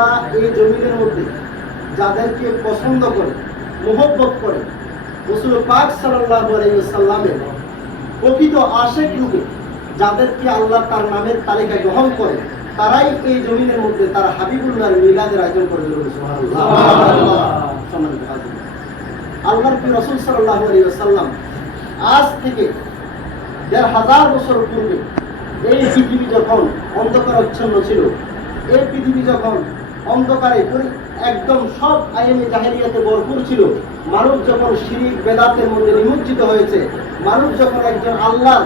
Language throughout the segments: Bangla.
আল্লাহ এই জমিনের মধ্যে যাদেরকে পছন্দ করে, মোহব্বত করে, রসুল পাক সাল্লাহ সাল্লামের প্রকৃত আশেক রূপে যাদেরকে আল্লাহ তার নামের তালিকা গ্রহণ করে, তারাই এই জমিনের মধ্যে তার হাবিবুল্লাহর মিলাদের আয়োজন করে। আল্লাহর প্রিয় রসুল সাল্লাহ সাল্লাম আজ থেকে দেড় হাজার বছর পূর্বে এই পৃথিবী যখন অন্ধকারাচ্ছন্ন ছিল, এই পৃথিবী যখন অন্ধকারে একদম সব আইনে জাহেরিয়াতে ভরপুর ছিল। মানুষ যখন শিরিক, বেদাতের মধ্যে নিমজ্জিত হয়েছে, মানুষ যখন একজন আল্লাহর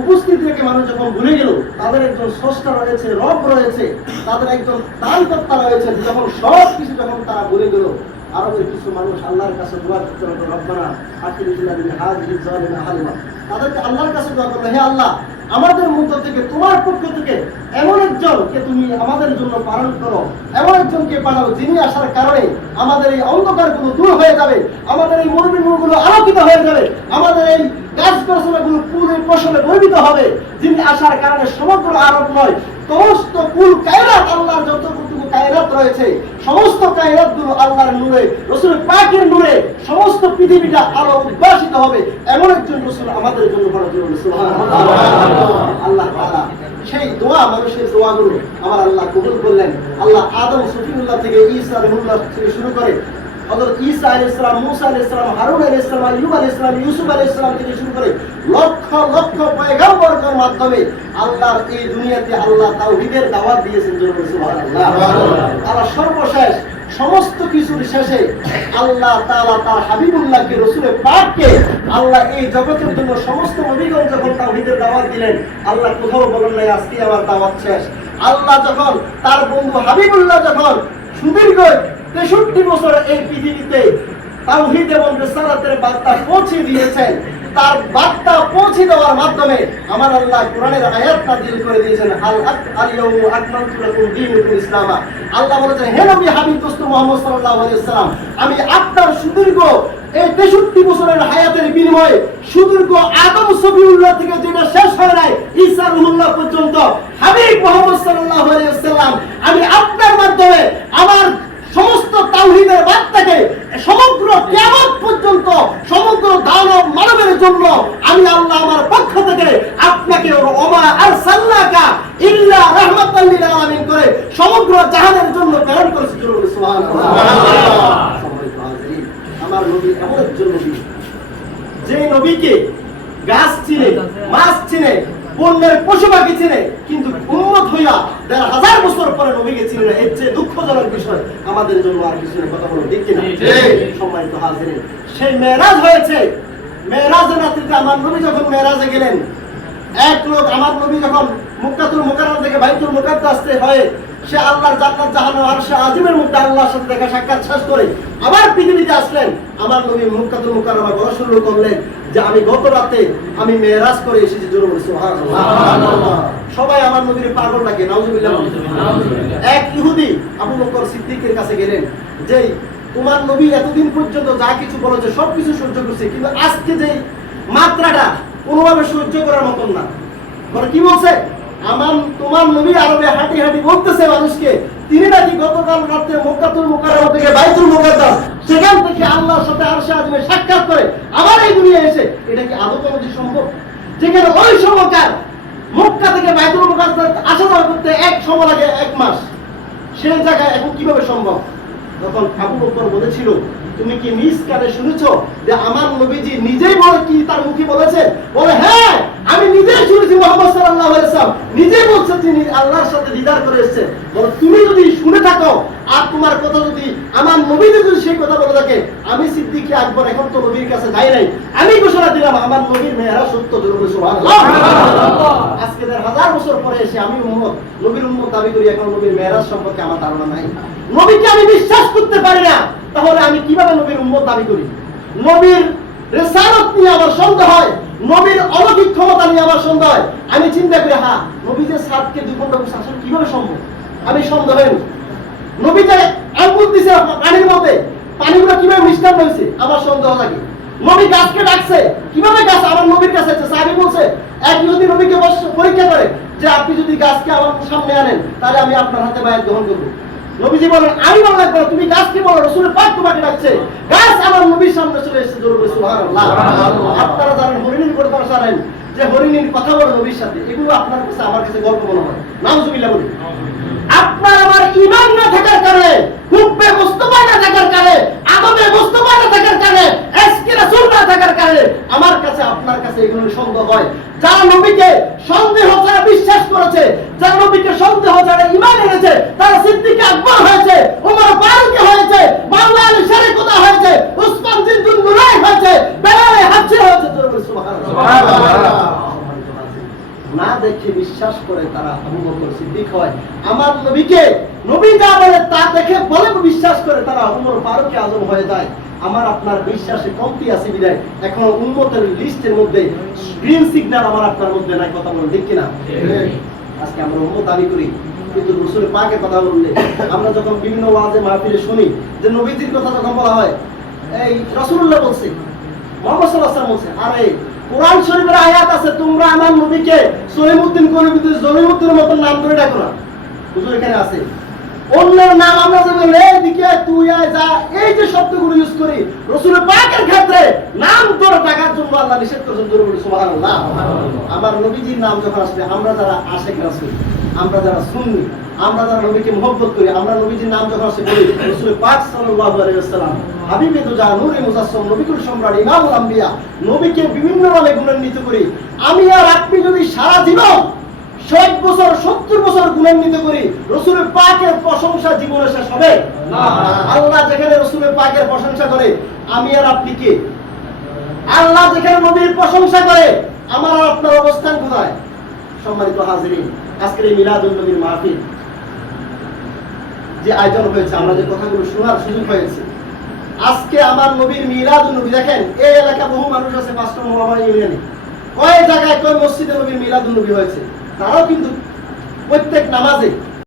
উপস্থিতি থেকে মানুষ যখন ভুলে গেল, তাদের একজন স্রষ্টা রয়েছে, রব রয়েছে, তাদের একজন দানকর্তা রয়েছে, যখন সব কিছু যখন তারা ভুলে গেল, আরবের কিছু মানুষ আল্লাহর কাছে দোয়া করতে রব্বানা হালিমা তাদেরকে আল্লাহর কাছে দোয়া হে আল্লাহ আমাদের মধ্য থেকে, তোমার পক্ষ থেকে এমন একজনকে তুমি আমাদের জন্য পালন করো। এমন একজনকে পাঠাও যিনি আসার কারণে আমাদের এই অন্ধকারগুলো দূর হয়ে যাবে, আমাদের এই মরুভূমি মুখগুলো আলোকিত হয়ে যাবে, আমাদের এই গাছ ফসলে গর্বিত হবে, যিনি আসার কারণে সমগ্র আরব নয়, সমস্ত কুল কায়রাত আল্লাহর যতটুকু কায়রাত রয়েছে, সমস্ত কায়রাতগুলো আল্লাহর নূরে রসুল পাকের নূরে, সমস্ত পৃথিবীটা আলো উদ্ভাসিত হবে এমন একজন রসুল আমাদের জন্য বড় জরুরি আল্লাহ সেই দোয়া মানুষের দোয়াগুলো আমার আল্লাহ কবুল করলেন। আল্লাহ আদম সফিউল্লাহ থেকে ঈসা রহুল্লাহ থেকে শুরু করে হযরত ঈসা আলাইহিস সালাম মুসা আলাইহিস সালাম হারুন আলাইহিস সালাম আইয়ুব আলাইহিস সালাম ইউসুফ আলাইহিস সালাম থেকে শুরু করে লক্ষ লক্ষ পয়গম্বরের মাধ্যমে আল্লাহর এই দুনিয়াতে আল্লাহ তাওহীদের দাওয়াত দিয়েছেন সুবহানাল্লাহ। আল্লাহ সর্বশেষ সমস্ত কিছুর শেষে আল্লাহ তাআলা তার হাবিবুল্লাহকে রসুলে পাককে আল্লাহ এই জগতের জন্য সমস্ত নবীগণ যখন তাওহীদের দাওয়াত দিলেন, আল্লাহ কোথাও বলেন নাই আজকে আমার দাওয়াত শেষ। আল্লাহ যখন তার বন্ধু হাবিবুল্লাহ যখন সুদীর্ঘ তেষট্টি বছর এই পৃথিবীতে তাওহীদ এবং রিসালাতের বার্তা পৌঁছে দিয়েছেন তার বার্তা পৌঁছে দেওয়ার মাধ্যমে আমার আল্লাহ কোরআনের আয়াত নাযিল করে দিয়েছেন, আল আক আল ইয়াউমু আকমালতু লাকুম দীনুকুম ইসলামা। আল্লাহ বলেছেন, হে নবী হাবিব, দোস্ত মুহাম্মদ সাল্লাল্লাহু আলাইহি ওয়াসাল্লাম, আমি আপনার সুদীর্ঘ এই তেষট্টি বছরের হায়াতের বিনিময়ে সুদীর্ঘ আদম সবিউল্লাহ থেকে যেটা শেষ হয় নাই, ঈসা রুহুল্লাহ পর্যন্ত হাবিব মুহাম্মদ সাল্লাল্লাহু আলাইহি ওয়াসাল্লাম আমি আপনার মাধ্যমে আমার সমস্ত তাওহীদের বার্তাকে সমগ্র কিয়ামত পর্যন্ত সমগ্র দানব মানবের জন্য আমি আল্লাহ আমার পক্ষ থেকে আপনাকে ওমা আরসালনাকা ইল্লা রাহমাতাল লিল আলামিন করে সমগ্র জাহানের জন্য প্রেরণ করেছি সুবহানাল্লাহ। আমার নবী এমন একজন নবী। যে নবীকে গাছ চিনে মাছ চিনে বন্যের পশু পাখি চিনে কিন্তু উন্মত হইয়া দেড় হাজার বছর পরে নবীকে চিনে না এর চেয়ে দুঃখজনক বিষয় আমাদের জন্য আর কিছু কথা বলো ঠিক কিনা? সম্মানিত হাজিরিন সেই মেরাজ হয়েছে রাত্রিতে আমার নবী যখন মেরাজে গেলেন এক লোক আমার নবী যখন মুক্তাতুল থেকে বাইতুল হয়ে সে আল্লাহর জান্নাত জাহান্নাম আর সে আজিমের মধ্যে আল্লাহর সাথে দেখা সাক্ষাৎ শেষ করে আবার পৃথিবীতে আসলেন। আমার নবী মুক্তাতুল শুরু করলেন যে আমি গত রাতে আমি মেরাজ করে এসেছি জোরে বলে সুবহানাল্লাহ। সবাই আমার নবীর পাগল লাগে নাউজুবিল্লাহ। এক ইহুদি আবু বকর সিদ্দিকের কাছে গেলেন যে তোমার নবী এতদিন পর্যন্ত যা কিছু বলেছে সব কিছু সহ্য করছে, কিন্তু আজকে যে মাত্রাটা কোনোভাবে সহ্য করার মতন না। বলে কি বলছে? আমার, তোমার নবী আরবে হাঁটি হাঁটি বলতেছে মানুষকে, তিনি নাকি গতকাল রাতে মক্কাতুল মুকাররম থেকে বাইতুল মুকাদ্দাস, সেখান থেকে আল্লাহর সাথে আরশে আজমে সাক্ষাৎ করে আবার এই দুনিয়া এসে, এটা কি আদৌ কোনো সম্ভব? যেখানে ওই সময়কার মক্কা থেকে বাইতুল মুকাদ্দাস আসা যাওয়া করতে এক সময় লাগে এক মাস। সেই জায়গায় এখন কীভাবে সম্ভব? তখন আবু উপর বলেছিল, তুমি কি নিজ কানে শুনেছ যে আমার নবীজি নিজেই বলে কি তার মুখে বলেছে বলে হ্যাঁ আমি নিজেই শুনেছি মোহাম্মদ সাল্লাল্লাহু আলাইহি ওয়াসাল্লাম। নিজেই বলছে তিনি আল্লাহর সাথে দিদার করে এসেছেন। বলে, তুমি যদি শুনে থাকো, আর তোমার কথা যদি আমার নবীজি যদি সেই কথা বলে থাকে, আমি সিদ্দিক আকবর এখন তো নবীর কাছে যাই নাই। আমি ঘোষণা দিলাম, আমার নবীর মেয়েরা সত্য জরুরি আজকে দেড় হাজার বছর পরে এসে আমি উম্মত, নবীর উম্মত দাবি করি, এখন নবীর মেয়েরাজ সম্পর্কে আমার ধারণা নাই। নবীকে আমি বিশ্বাস করতে পারি না। তাহলে আমি কীভাবে নবীর উম্মত দাবি করি? নবীর রেসালত নিয়ে আমার সন্দেহ হয়, নবীর অলৌকিক ক্ষমতা নিয়ে আমার সন্দেহ হয়। আমি চিন্তা করি হ্যাঁ নবী যে সাতকে দুই ঘণ্টা আসলে কীভাবে সম্ভব? আমি সন্দেহ নবী যে আঙ্গুল দিছে পানির মধ্যে, পানিগুলো কীভাবে মিষ্টান্ন হয়েছে? আমার সন্দেহ লাগে। নবী গাছকে ডাকছে, কীভাবে গাছ? আমার নবীর কাছে আছে সাহাবী বলছে, এক যদি নবীকে পরীক্ষা করে যে আপনি যদি গাছকে আমার সামনে আনেন, তাহলে আমি আপনার হাতে বায়াত গ্রহণ করব। নবীজি বলেন আমি বলা লাগবে না, তুমি গাছকে বলো? রসুল পাক তোমাকে ডাকছে। গাছ আমার নবীর সামনে চলে এসেছে জোর করে সুবহানাল্লাহ। আপনারা জানেন হরিণীর কথা জানেন যে হরিণীর কথা বলে নবীর সাথে। এগুলো আপনার কাছে আমার কাছে গল্প মনে হয়। নাউজুবিল্লাহ বলি আপনার আমার ইমান না থাকার কারণে হুব্বে মুস্তফা না থাকার কারণে আমাদের মুস্তফা না থাকার কারণে এসকে রাসূল না থাকার কারণে আমার কাছে আপনার কাছে এগুলো সন্দেহ হয়। যারা নবীকে সন্দেহ ছাড়া বিশ্বাস করেছে যারা নবীকে সন্দেহ ছাড়া ইমান এনেছে তারা সিদ্দিক আকবর হয়েছে ওমর ফারুক হয়েছে বাংলা আলী শারিকুতা হয়েছে উসমান জিন্দুল নুরাই হয়েছে বেলালে হাফসি হয়েছে না দেখে বিশ্বাস করে তারা আবু বকর সিদ্দিক হয়। আমার নবীকে নবী যা বলে তা দেখে বলে বিশ্বাস করে তারা উমর ফারুক আজম হয়ে যায়। আমার আপনার বিশ্বাসে কমতি আছে বিদায়। এখন উন্মতের লিস্টের মধ্যে গ্রিন সিগন্যাল আমার আপনার মধ্যে নাই কথা বলেন ঠিক কিনা? আজকে আমরা উন্মত দাবি করি। কিন্তু রসুল পাকে কথা বললে আমরা যখন বিভিন্ন ওয়াজে মাহফিলে শুনি যে নবীজির কথা যখন বলা হয়, এই রসুল্লাহ বলছে, মোহাম্মদ ওয়াসাল্লাম বলছে, আরে, কোরআন শরীফের আয়াত আছে, তোমরা আমার নবীকে সলিমউদ্দিন করিমুদ্দিন জলিমউদ্দিনের মতন নাম ধরে ডাকো না। হুজুর, এখানে আছে। অন্যের নাম আমরা যখন এইদিকে তুই আয়, যা। এই যে শব্দগুলো ইউজ করি রসুল পাকের নাম ধরে ডাকার জন্য আল্লাহ নিষেধ করেছেন ধরে বলি, সুবহানাল্লাহ। আমার নবীজির নাম যখন আসবে, আমরা যারা আশেক রাসূল আমরা যারা সুন্নি, আমরা যারা নবীকে মহব্বত করি, আমরা নবীজির নাম যখন আসে বলি রসুল পাক সাল্লাল্লাহু আলাইহি হাবিবে দুজা নবিকুল সম্রাট, ইমামুল নবীকে বিভিন্ন নামে গুণান্বিত করি। আমি আর আপনি যদি সারা জীবন ষাট বছর সত্তর বছর গুণান্বিত করি রসুলের পাকের প্রশংসা জীবনে শেষ হবে। আল্লাহ যেখানে রসুলের পাকের প্রশংসা করে আমি আর আপনি কে? আল্লাহ যেখানে নবীর প্রশংসা করে আমার আর আপনার অবস্থান কোথায়? সম্মানিত হাজিরিন আজকের এই মিলাদুল নবীর মাহফিল যে আয়োজন হয়েছে আমরা যে কথাগুলো শোনার সুযোগ হয়েছে আজকে আমার নবীর মিলাদুল নবী দেখেন এই এলাকা বহু মানুষ আছে পাঁচটা মহামারী ইউনিয়নে। কয় জায়গায় কয় মসজিদে নবীর মিলাদুল নবী হয়েছে? তারাও কিন্তু প্রত্যেক নামাজে